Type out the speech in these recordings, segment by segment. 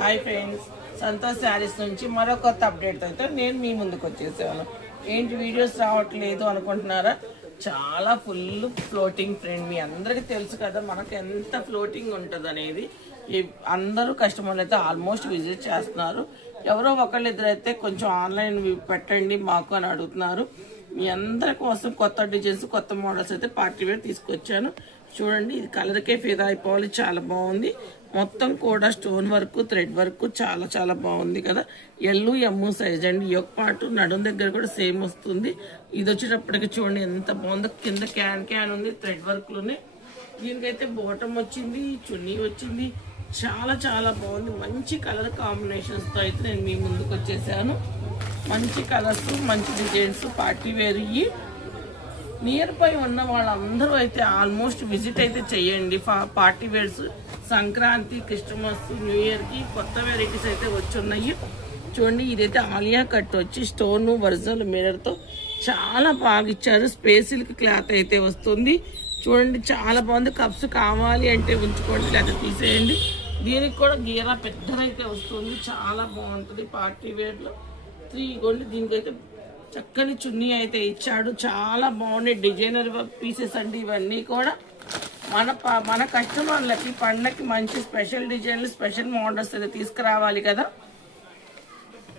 Hi friends, Santosh saris నుంచి మరో కొత్త అప్డేట్తో అయితే నేను మీ ముందుకు వచ్చేసాను. ఏంటి వీడియోస్ రావట్లేదు అనుకుంటున్నారా? చాలా ఫుల్ ఫ్లోటింగ్ ఫ్రెండ్, మీ అందరికీ తెలుసు కదా మనకు ఎంత ఫ్లోటింగ్ ఉంటుంది అనేది. అందరూ కస్టమర్లు అయితే ఆల్మోస్ట్ విజిట్ చేస్తున్నారు. ఎవరో ఒకళ్ళిద్దరు అయితే కొంచెం ఆన్లైన్ పెట్టండి మాకు అని అడుగుతున్నారు. మీ అందరి కోసం కొత్త డిజైన్స్, కొత్త మోడల్స్ అయితే పార్టీ వేర్ తీసుకొచ్చాను. చూడండి, ఇది కలర్కే ఫిదా అయిపోవాలి, చాలా బాగుంది. మొత్తం కూడా స్టోన్ వర్క్, థ్రెడ్ వర్క్ చాలా చాలా బాగుంది కదా. ఎల్లు ఎమ్ము సైజ్ అండి. ఈ యొక్క పాటు నడుం దగ్గర కూడా సేమ్ వస్తుంది. ఇది వచ్చేటప్పటికి చూడండి ఎంత బాగుందో. కింద క్యాన్ ఉంది, థ్రెడ్ వర్క్లోనే. దీనికైతే బాటమ్ వచ్చింది, చున్నీ వచ్చింది. చాలా చాలా బాగుంది. మంచి కలర్ కాంబినేషన్స్తో అయితే నేను మీ ముందుకు వచ్చేసాను. మంచి కలర్స్, మంచి designs, party wear. Nearby ఉన్న వాళ్ళందరూ అయితే ఆల్మోస్ట్ విజిట్ అయితే చేయండి. Party wears Sankranti, Christmas, new ఇయర్కి కొత్త వెరైటీస్ అయితే వచ్చున్నాయి. చూడండి, ఇదైతే ఆలియా కట్ వచ్చి స్టోన్ ఒరిజినల్ మిర్రర్తో చాలా బాగా ఇచ్చారు. స్పేసిల్కి క్లాత్ అయితే వస్తుంది. చూడండి, చాలా బాగుంది. కప్స్ కావాలి అంటే ఉంచుకోండి, లేదా తీసేయండి. దీనికి కూడా గీరా పెద్దదైతే వస్తుంది, చాలా బాగుంటుంది పార్టీ వేర్లో. 3 గోల్డ్. దీనికైతే చక్కని చున్నీ అయితే ఇచ్చాడు. చాలా బాగున్నాయి డిజైనర్ పీసెస్ అండి ఇవన్నీ కూడా. మన కస్టమర్లకి పండగకి మంచి స్పెషల్ డిజైన్లు, స్పెషల్ మోడల్స్ అయితే తీసుకురావాలి కదా.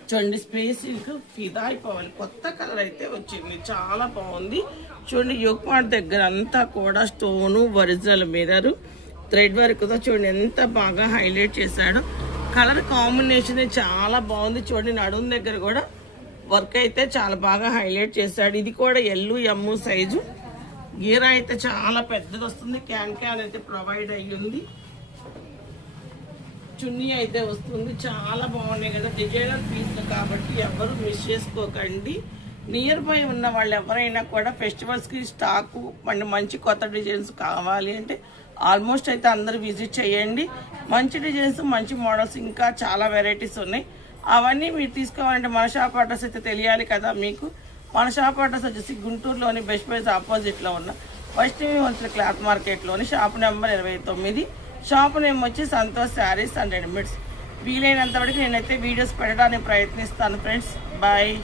చూడండి, స్పేసిల్కి ఫిదా అయిపోవాలి. కొత్త కలర్ అయితే వచ్చింది, చాలా బాగుంది. చూడండి, యోగపాట్ దగ్గర అంతా కూడా స్టోను, ఒరిజినల్ మిర్రర్, థ్రెడ్ వర్క్తో చూడండి ఎంత బాగా హైలైట్ చేశాడు. కలర్ కాంబినేషన్ చాలా బాగుంది. చూడండి, నడుం దగ్గర కూడా వర్క్ అయితే చాలా బాగా హైలైట్ చేశాడు. ఇది కూడా ఎల్లు ఎమ్ము సైజు. గీరా అయితే చాలా పెద్దది వస్తుంది. క్యాన్ అయితే ప్రొవైడ్ అయ్యింది. చున్నీ అయితే వస్తుంది. చాలా బాగున్నాయి కదా, డిజైనర్ పీస్లు కాబట్టి ఎవరు మిస్ చేసుకోకండి. నియర్ బై ఉన్న వాళ్ళు ఎవరైనా కూడా ఫెస్టివల్స్కి స్టాకు మంచి కొత్త డిజైన్స్ కావాలి అంటే ఆల్మోస్ట్ అయితే అందరూ విజిట్ చేయండి. మంచి డిజైన్స్, మంచి మోడల్స్, ఇంకా చాలా వెరైటీస్ ఉన్నాయి. అవన్నీ మీరు తీసుకోవాలంటే మన షాప్ అడ్రస్ అయితే తెలియాలి కదా మీకు. మన షాప్ అడ్రస్ వచ్చేసి గుంటూరులోని బెస్ట్ ప్రైస్ ఆపోజిట్లో ఉన్న వైష్ణవి హోల్సేల్ క్లాత్ మార్కెట్లోని షాప్ నెంబర్ 29. షాప్ నేమ్ వచ్చి సంతోష్ శారీస్ అండ్ రెడీమేడ్స్. వీలైనంత వరకు నేనైతే వీడియోస్ పెట్టడానికి ప్రయత్నిస్తాను ఫ్రెండ్స్. బాయ్.